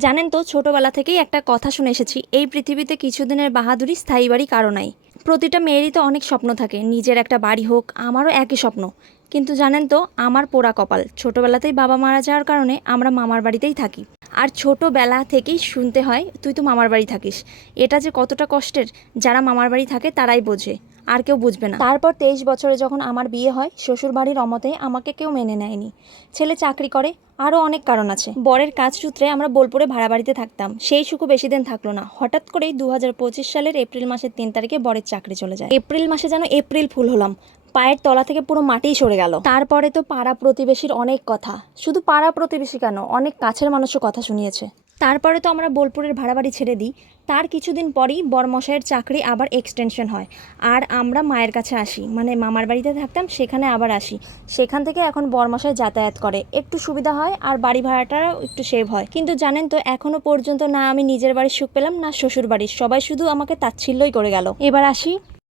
জানেন তো, ছোটবেলা থেকেই একটা কথা শুনে এসেছি, এই পৃথিবীতে কিছুদিনের বাহাদুরি, স্থায়ী বাড়ি কারো নাই। প্রতিটা মেয়েরই তো অনেক স্বপ্ন থাকে, নিজের একটা বাড়ি হোক। আমারও একই স্বপ্ন। কিন্তু জানেন তো, আমার পোড়া কপাল, ছোটবেলাতেই বাবা মারা যাওয়ার কারণে আমরা মামার বাড়িতেই থাকি। আর ছোটবেলা থেকেই শুনতে হয়, তুই তো মামার বাড়ি থাকিস। এটা যে কতটা কষ্টের, যারা মামার বাড়ি থাকে তারাই বোঝে, আর কেউ বুঝবে না। তারপর 23 বছরে যখন আমার বিয়ে হয়, শ্বশুর বাড়ির অমতে আমাকে কেউ মেনে নেয়নি। ছেলে চাকরি করে, আরও অনেক কারণ আছে। বরের কাজ সূত্রে আমরা বোলপুরে ভাড়া বাড়িতে থাকতাম। সেই সুখও বেশি দিন থাকলো না। হঠাৎ করেই 2025 সালের এপ্রিল মাসের 3 তারিখে বরের চাকরি চলে যায়। এপ্রিল মাসে যেন এপ্রিল ফুল হলাম, পায়ের তলা থেকে পুরো মাটিই সরে গেল। তারপরে তো পাড়া প্রতিবেশীর অনেক কথা, শুধু পাড়া প্রতিবেশী কেন, অনেক কাছের মানুষও কথা শুনিয়েছে। তারপরে তো আমরা বোলপুরের ভাড়া বাড়ি ছেড়ে দিই। তার কিছুদিন পরই বরমশাইয়ের চাকরি আবার এক্সটেনশন হয়, আর আমরা মায়ের কাছে আসি, মানে মামার বাড়িতে থাকতাম সেখানে আবার আসি। সেখান থেকে এখন বরমশাই যাতায়াত করে, একটু সুবিধা হয় আর বাড়ি ভাড়াটাও একটু সেভ হয়। কিন্তু জানেন তো, এখনো পর্যন্ত না আমি নিজের বাড়ির সুখ পেলাম, না শ্বশুর বাড়ির। সবাই শুধু আমাকে তাচ্ছিল্যই করে গেল। এবার আসি